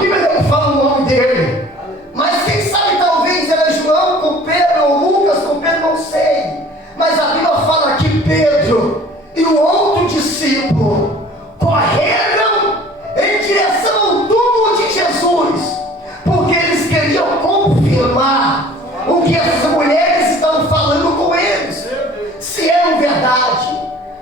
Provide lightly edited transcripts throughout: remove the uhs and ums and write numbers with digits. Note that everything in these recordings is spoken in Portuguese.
Bíblia não fala o nome dele, mas quem sabe talvez era João com Pedro, ou Lucas com Pedro, não sei. Mas a Bíblia fala que Pedro e o outro discípulo correram em direção ao túmulo de Jesus, porque eles queriam confirmar o que essas mulheres estavam falando com eles, se eram verdade.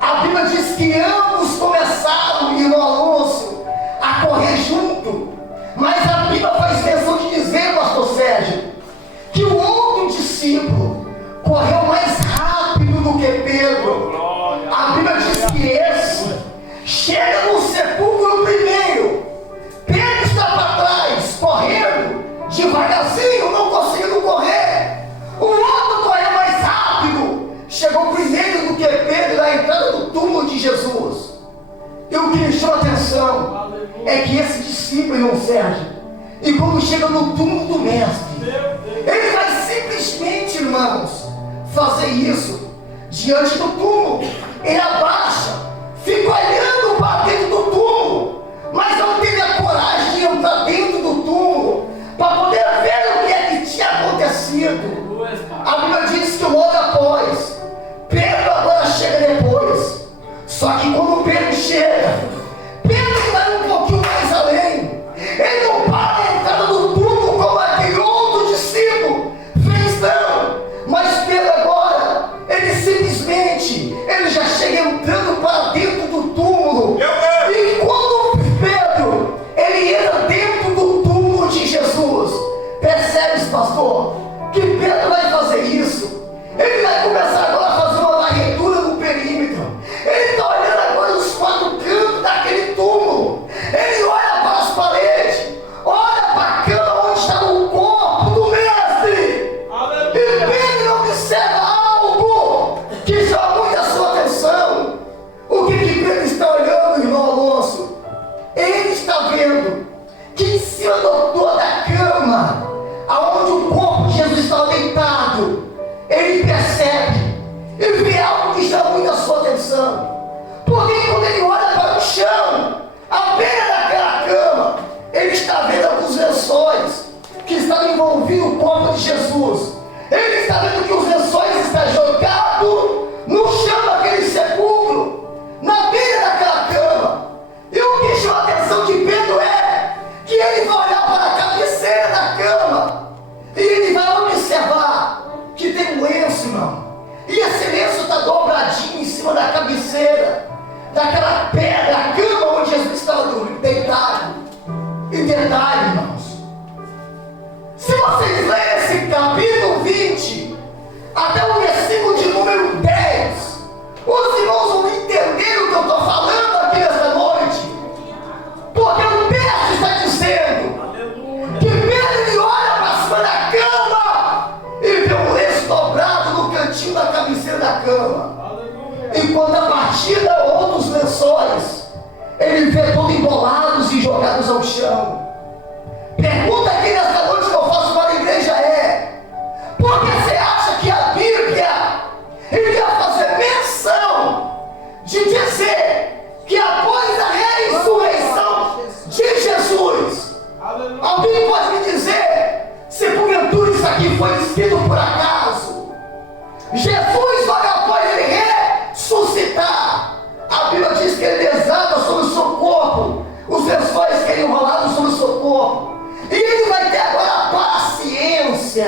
A Bíblia diz que ambos começaram, irmão Alonso, a correr junto, mas a Bíblia faz menção de dizer, pastor Sérgio, que o outro discípulo correu mais rápido do que Pedro. A Bíblia diz que esse chega no sepulcro primeiro. Pedro está para trás, correndo devagarzinho, não conseguindo correr. O outro correu mais rápido, chegou primeiro do que Pedro na entrada do túmulo de Jesus. E o que me chama a atenção é que esse discípulo, irmão Sérgio, e quando chega no túmulo do mestre, ele vai simplesmente, irmãos, fazer isso diante do túmulo. Ele abaixa, fica olhando para dentro do túmulo, mas não teve a coragem de entrar dentro do túmulo para poder ver o que é que tinha acontecido. A Bíblia diz que logo após, Pedro agora chega depois. Só que quando Pedro chega, Pedro vai um pouquinho mais além. Ele não para a entrada do túmulo como aquele outro discípulo fez, não. Mas Pedro agora, ele simplesmente, ele já chega entrando para dentro do túmulo. E quando Pedro, ele entra dentro do túmulo de Jesus, percebe, pastor, que Pedro vai fazer isso. Ele vai começar agora a fazer uma varredura no perímetro. Ele está olhando agora os quatro cantos daquele túmulo. Ele olha para as paredes, olha para a cama onde está o corpo do mestre. E Pedro observa algo que chama muito a sua atenção. O que Pedro está olhando, irmão Alonso? Ele está vendo que em cima da cama, aonde o corpo de Jesus estava deitado, ele percebe e vê algo que chama muito a sua atenção. Porque quando ele olha para o chão, à beira daquela cama, ele está vendo alguns lençóis que estão envolvendo o corpo de Jesus. Ele está vendo que os lençóis estão jogados no chão daquele sepulcro, na beira daquela cama. E o que chama a atenção de Pedro é que ele vai olhar para a cabeceira da cama e ele vai observar que tem um lenço, irmão. E esse lenço está dobradinho em cima da cabeceira daquela pedra, a cama onde Jesus estava deitado. E detalhe, irmãos, se vocês lerem esse capítulo 20 até o versículo de número 10, os irmãos vão entender o que eu estou falando aqui nesta noite. Porque o texto está dizendo que Pedro ele olha para cima da cama e vê um lenço dobrado no cantinho da cabeceira da cama. Enquanto a partir da outros lençóis, ele vê todos embolados e jogados ao chão. Pergunta aqui nesta noite que eu faço para a igreja é: por que você acha que a Bíblia iria fazer menção de dizer que após a ressurreição de Jesus, alguém pode me dizer se porventura isso aqui foi escrito por acaso? Jesus, logo após ele ressuscitar, a Bíblia diz que ele desata sobre o seu corpo os lençóis que ele enrolaram sobre o seu corpo, e ele vai ter agora a paciência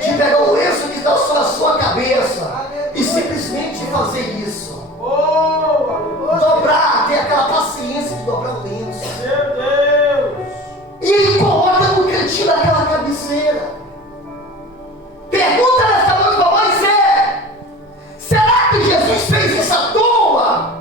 de pegar o lenço que está sobre a sua cabeça e simplesmente fazer isso. Dobrar, ter aquela paciência de dobrar o lenço. Meu Deus! E ele coloca no cantinho daquela cabeceira. Pergunta nessa noite para nós é: será que Jesus fez isso à toa?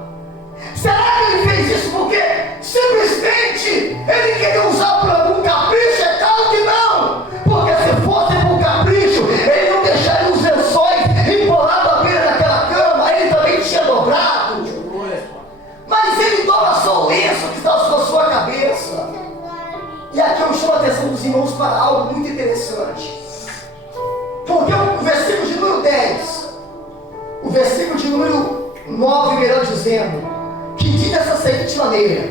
Será que ele fez isso porque simplesmente ele queria usar por algum capricho? É claro que não, porque se fosse por capricho, ele não deixaria os lençóis empolados à beira daquela cama, ele também tinha dobrado. Mas ele dobra só o lenço que está sobre a sua cabeça. E aqui eu chamo a atenção dos irmãos para algo muito interessante. Porque o versículo de número 10, o versículo de número 9, melhor dizendo, que diz dessa seguinte maneira: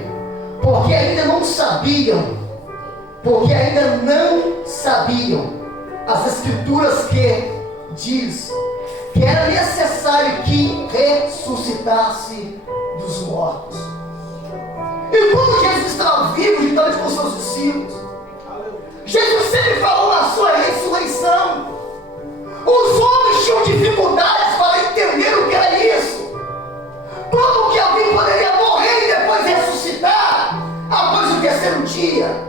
porque ainda não sabiam porque ainda não sabiam as Escrituras que diz que era necessário que ressuscitasse dos mortos. E quando Jesus estava vivo, juntamente com seus discípulos, Jesus sempre falou na sua ressurreição. Os homens tinham dificuldades para entender o que era isso. Como que alguém poderia morrer e depois ressuscitar após o terceiro dia?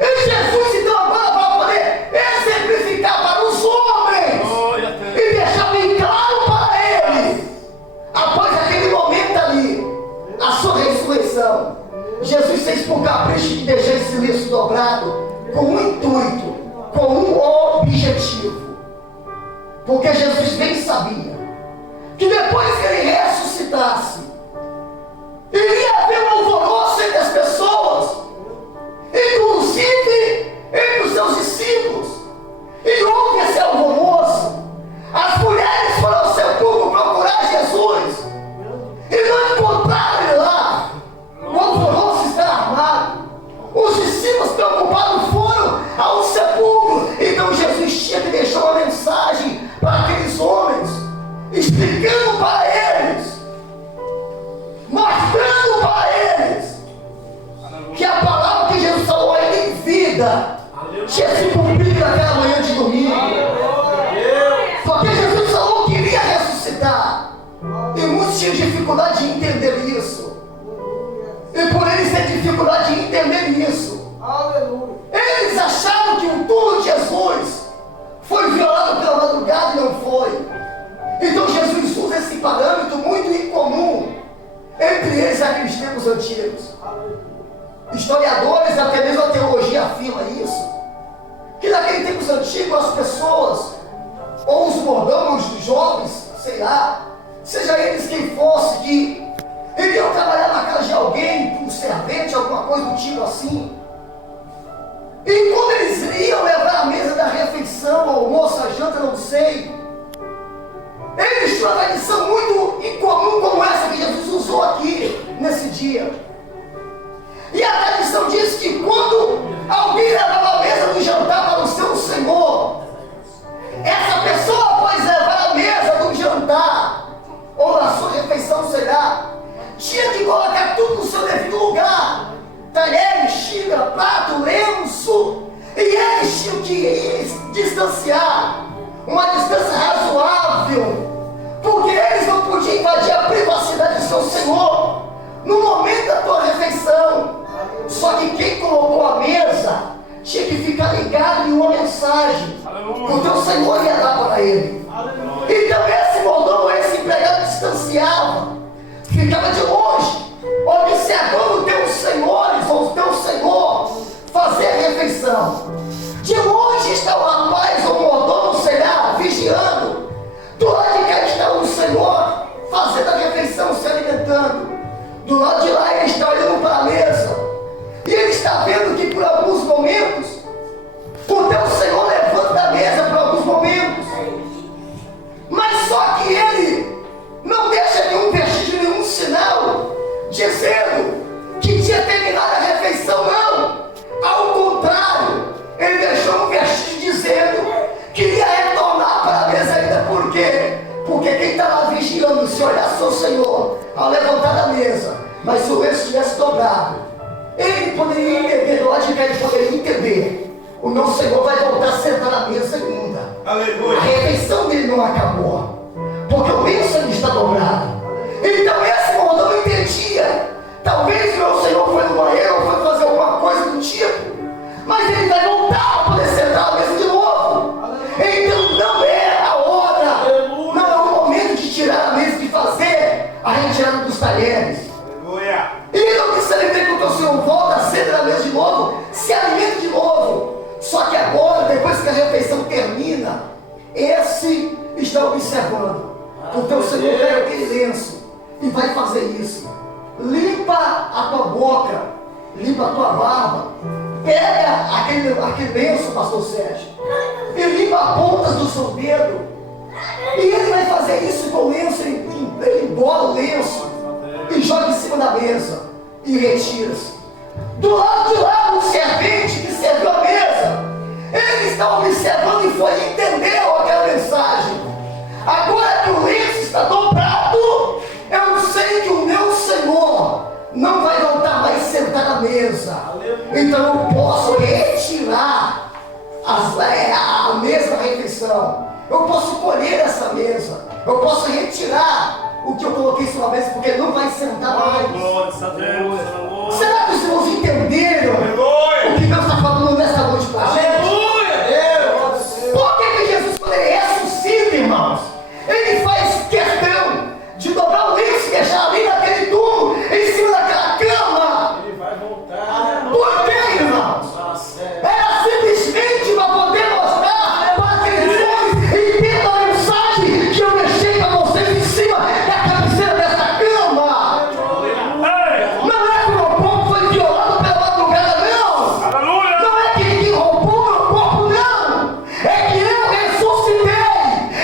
E Jesus então agora vai poder exemplificar para os homens e deixar bem claro para eles, após aquele momento ali, a sua ressurreição. Jesus fez por capricho de deixar esse lenço dobrado com um intuito, com um objetivo. Porque Jesus bem sabia que depois que ele ressuscitasse, iria haver um alvoroço entre as pessoas, inclusive entre os seus discípulos. E houve esse alvoroço. As mulheres foram ao sepulcro procurar Jesus e não encontraram ele lá. O alvoroço está armado. Os discípulos preocupados foram ao sepulcro. Então Jesus tinha que deixar uma mensagem para aqueles homens, explicando para eles, mostrando para eles que a palavra que Jesus falou ainda em vida tinha se cumprido naquela manhã de domingo. Porque Jesus falou que iria ressuscitar, e muitos tinham dificuldade de entender isso. E por eles terem dificuldade de entender isso, eles acharam que o túmulo de Jesus foi violado pela madrugada e não foi. Então Jesus usa esse parâmetro muito incomum entre eles naqueles tempos antigos. Historiadores, até mesmo a teologia afirma isso, que naqueles tempos antigos as pessoas, ou os mordomos, os jovens, sei lá, seja eles quem fosse, que iriam trabalhar na casa de alguém, um servente, alguma coisa do tipo assim. E quando eles iriam levar a mesa da refeição, almoço, a janta, não sei, eles tinham uma tradição muito incomum como essa que Jesus usou aqui nesse dia. E a tradição diz que quando alguém levava a mesa do jantar para o seu Senhor, essa pessoa, após levar a mesa do jantar, ou na sua refeição, será, tinha que colocar tudo no seu devido lugar: talher, xícara, prato, lenço. E eles tinham que distanciar uma distância razoável, porque eles não podiam invadir a privacidade do seu Senhor no momento da tua refeição. Só que quem colocou a mesa tinha que ficar ligado em uma mensagem que o teu Senhor ia dar para ele. Então esse mordomo, esse empregado distanciava, ficava de longe, observando os teus senhores ou o teu Senhor fazer a refeição. De longe está o rapaz ou o mordomo, será, vigiando. Do lado de cá está o Senhor fazendo a refeição, se alimentando. Do lado de lá ele está olhando para a mesa. E ele está vendo que por alguns momentos o teu Senhor levanta a mesa por alguns momentos. Mas só que ele não deixa nenhum vestígio, nenhum sinal dizendo que tinha terminado a refeição, não. Ao contrário, ele deixou um vestígio dizendo que ia retornar para a mesa ainda. Por quê? Porque quem está lá vigiando, se olhar seu Senhor ao levantar da mesa, mas se o lenço estivesse dobrado, ele poderia entender, lógico que ele poderia entender: o meu Senhor vai voltar a sentar na mesa segunda. Aleluia. A refeição dele não acabou, porque o lenço ainda está dobrado. Então esse mordomo entendia: talvez o meu Senhor foi no banheiro ou foi fazer alguma coisa do tipo, mas ele vai voltar a poder sentar na mesa de novo. Então não é a hora, não é o momento de tirar a mesa, de fazer a retirada dos talheres. E não precisa lembrar que o teu Senhor volta a sentar na mesa de novo, se alimenta de novo. Só que agora, depois que a refeição termina, esse está observando. O teu Senhor pega aquele lenço e vai fazer isso. Limpa a tua boca, limpa a tua barba, pega aquele lenço, pastor Sérgio, e limpa as pontas do seu dedo. E ele vai fazer isso com o lenço, ele embola o lenço e joga em cima da mesa e retira-se. Do lado de lá, você foi e entendeu aquela mensagem. Agora que o lenço está dobrado, eu sei que o meu Senhor não vai voltar mais sentar na mesa. Então eu posso retirar a mesa da refeição. Eu posso colher essa mesa. Eu posso retirar o que eu coloquei sobre a mesa, porque não vai sentar mais. Será que os irmãos entenderam o que Deus está falando nessa noite para a gente? Aleluia, Deus! Por que Jesus, quando ele ressuscita, irmãos, ele faz questão de dobrar o lenço e deixar ali naquele túmulo, em cima daquela cama? Ele vai voltar. Por que, irmãos? Era simplesmente para poder mostrar para aqueles homens, entenda a mensagem que eu deixei para vocês em cima da cabeceira dessa cama. Não é que o meu corpo foi violado pela madrugada, não. Aleluia! Não é que ninguém roubou o meu corpo, não. É que eu ressuscitei.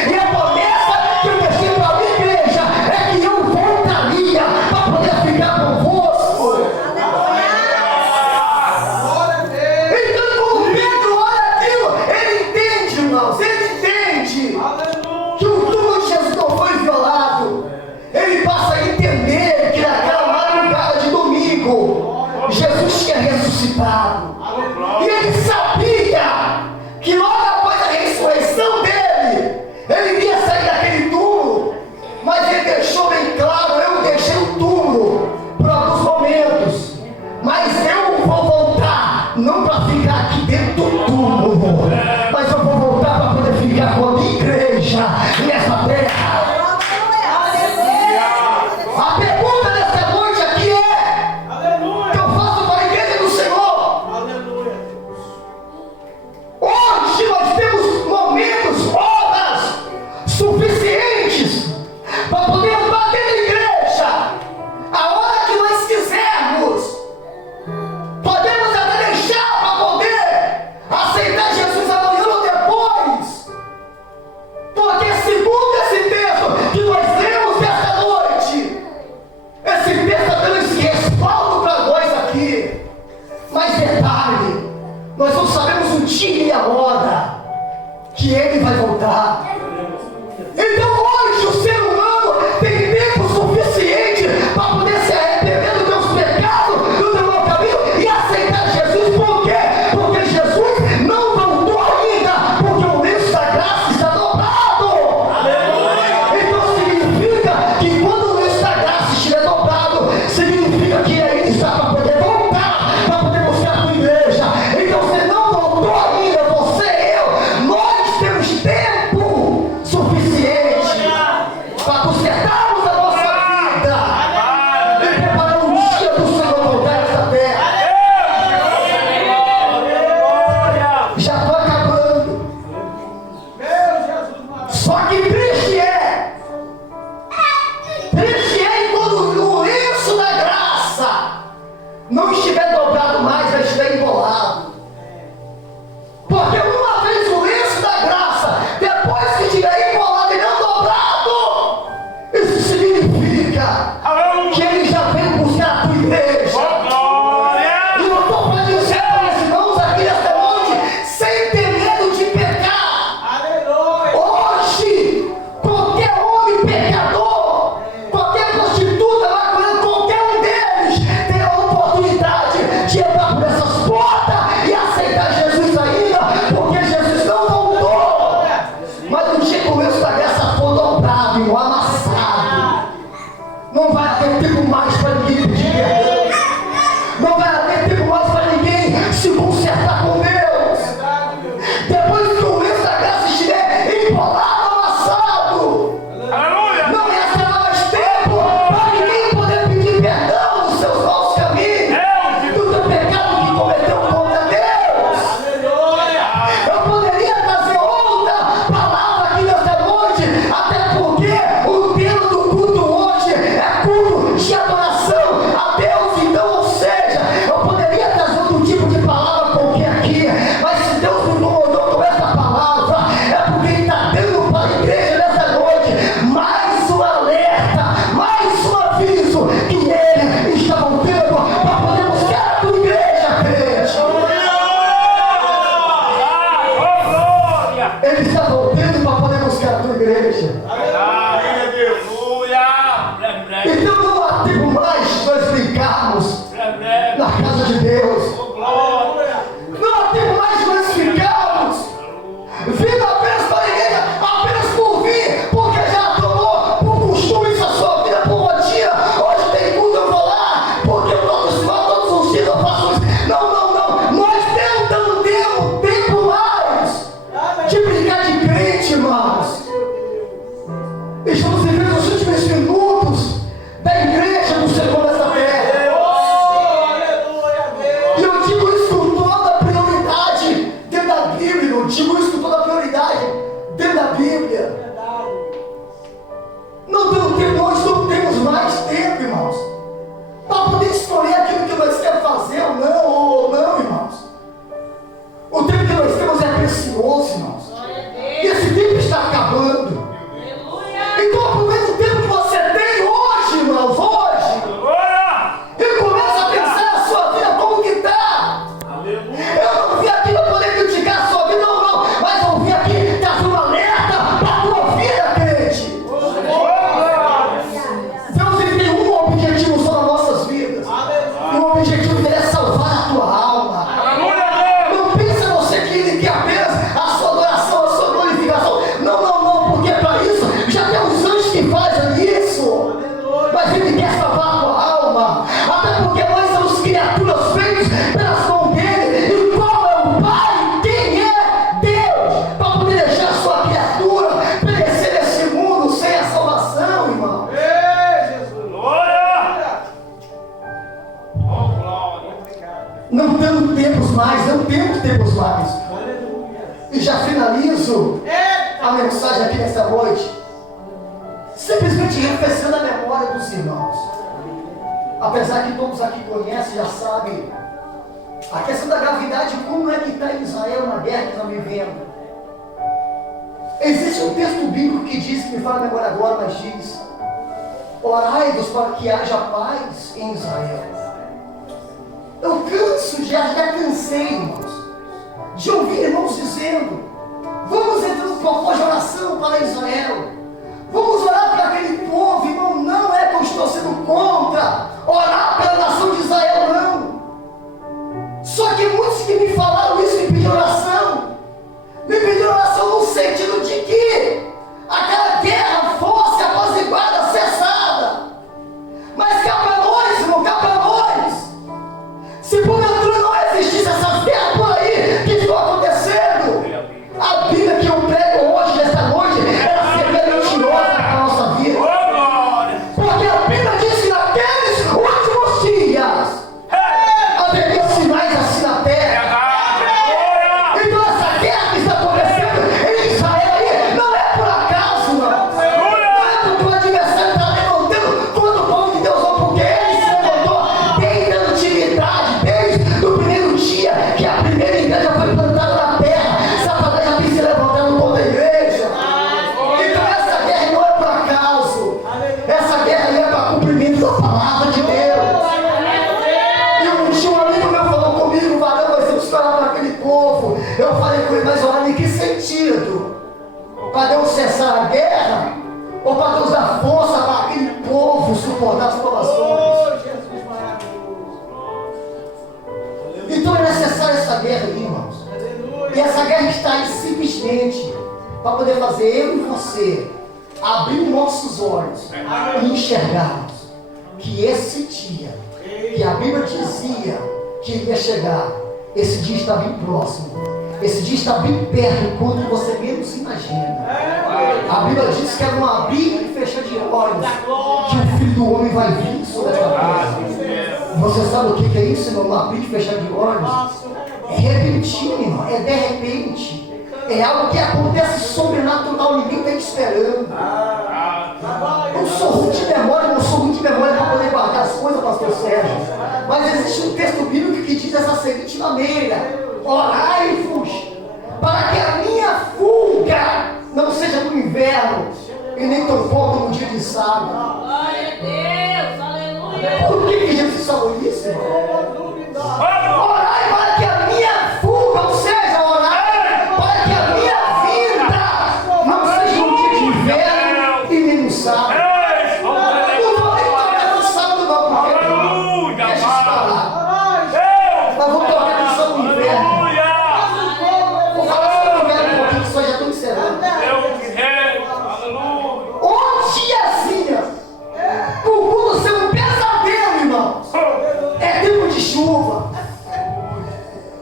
E a promessa que eu deixei para a minha igreja é que eu voltaria para poder ficar convosco. Então, quando Pedro olha aquilo, ele entende, irmãos, ele entende que o túmulo de Jesus não foi violado. Ele passa a entender que naquela madrugada de domingo, Jesus tinha ressuscitado. E ele sabia que logo após a ressurreição dele, ele ia sair daquele túmulo. Mas ele deixou bem claro: eu deixei o túmulo por alguns momentos, mas eu vou voltar, não para ficar aqui dentro do túmulo, mas eu vou voltar para poder ficar com a minha igreja nessa terra. A pergunta dessa noite aqui que eu faço para a igreja do Senhor: hoje nós temos momentos, horas suficientes para poder andar dentro da igreja a hora que nós quisermos. Podemos até deixar para poder aceitar Jesus amanhã ou depois, porque segundo esse texto que nós lemos desta noite, esse texto está dando esse respaldo para nós aqui. Mas detalhe, nós não sabemos o dia e a hora que ele vai voltar. Então hoje o ser humano tem tempo suficiente para poder se arrepender dos teus pecados, do teu mau caminho e aceitar Jesus. Por quê? Porque Jesus não voltou ainda, porque o lenço da graça está dobrado. Então significa que quando o lenço da graça estiver dobrado, significa que ainda está para poder voltar, para poder buscar a tua igreja. Então você não voltou ainda, você e eu, nós temos tempo Não temos mais, não temos mais. E já finalizo a mensagem aqui nesta noite, simplesmente refrescando a memória dos irmãos. Apesar que todos aqui conhecem, já sabem, a questão da gravidade, como é que está em Israel na guerra que estão vivendo. Existe um texto bíblico que diz, que me fala a memória agora, mas diz: orai-vos para que haja paz em Israel. Eu canso, já cansei, irmãos, de ouvir irmãos dizendo: vamos entrar no propósito de oração para Israel, vamos orar para aquele povo. Irmão, não é que eu estou sendo contra orar pela nação de Israel, não. Só que muitos que me falaram isso me pediram oração no sentido de que aquela guerra fosse apaziguada, cessada. Mas cá para nós, irmão, cá para nós, se porventura não existisse essas guerras por aí que estão acontecendo, a Bíblia que eu prego hoje, nesta noite, ela seria mentirosa para a nossa vida. Porque a Bíblia diz que naqueles últimos dias haveria sinais assim na terra. Então essa guerra que está acontecendo em Israel aí não é por acaso, não. Não é porque o adversário está levantando contra o povo de Deus, não, porque ele se levantou desde a antiguidade, desde o primeiro dia que a primeira igreja foi plantada na terra. Satanás já vem se levantando contra a igreja. Então essa guerra não é por acaso. Essa guerra aí é para cumprimento da palavra de Deus. E um amigo meu falou comigo: varão, nós temos que orar para aquele povo. Eu falei com ele: mas orar em que sentido? Para Deus cessar a guerra? Ou para Deus dar força para aquele povo suportar as provações? Então é necessária essa guerra aí, irmãos. E essa guerra está aí simplesmente para poder fazer eu e você abrir nossos olhos e enxergarmos que esse dia, que a Bíblia dizia que iria chegar, esse dia está bem próximo. Esse dia está bem perto, quando você menos imagina. A Bíblia diz que é um abrir e fechar de olhos que o Filho do Homem vai vir sobre esta terra. Você sabe o que é isso, irmão? Um abrir e fechar de olhos é repentino, irmão. É de repente. É algo que acontece sobrenatural, ninguém está esperando. Eu sou ruim de memória, não sou ruim de memória para poder guardar as coisas, pastor Sérgio. Mas existe um texto bíblico que diz dessa seguinte maneira: orai-vos para que a minha fuga não seja no inverno e nem tampouco no dia de sábado. Glória a Deus, aleluia. Por que Jesus falou isso, irmão? Orai para que a minha fuga, ou seja, orai para que a minha vinda não seja no dia de inverno e nem no sábado. Não vou nem tocar no sábado, não, porque deixa eu falar. Mas vou tocar canção no inverno. Vou falar sobre o inverno um pouquinho, que só já estou encerrando. Ô tiazinha, por tudo ser um pesadelo, irmãos, é tempo de chuva.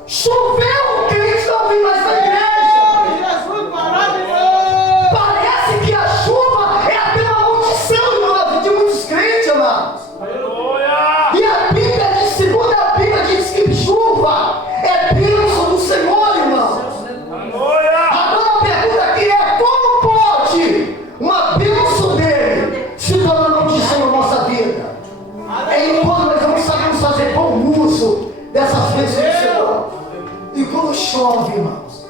Choveu, o crente não vem mais para a igreja. Parece que a chuva é até uma maldição, irmão, de muitos crentes, amados. E a Bíblia diz, segundo a Bíblia, diz que chuva é bênção do Senhor, irmão. Agora a pergunta aqui é: como pode uma bênção dele se tornar maldição na nossa vida? É enquanto nós não sabemos fazer bom uso dessas bênçãos do Senhor. E quando chove, irmãos,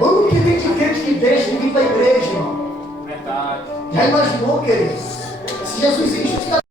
o que tem de crente que deixa de vir para a igreja, irmão? Já imaginou, querido? Se Jesus existe,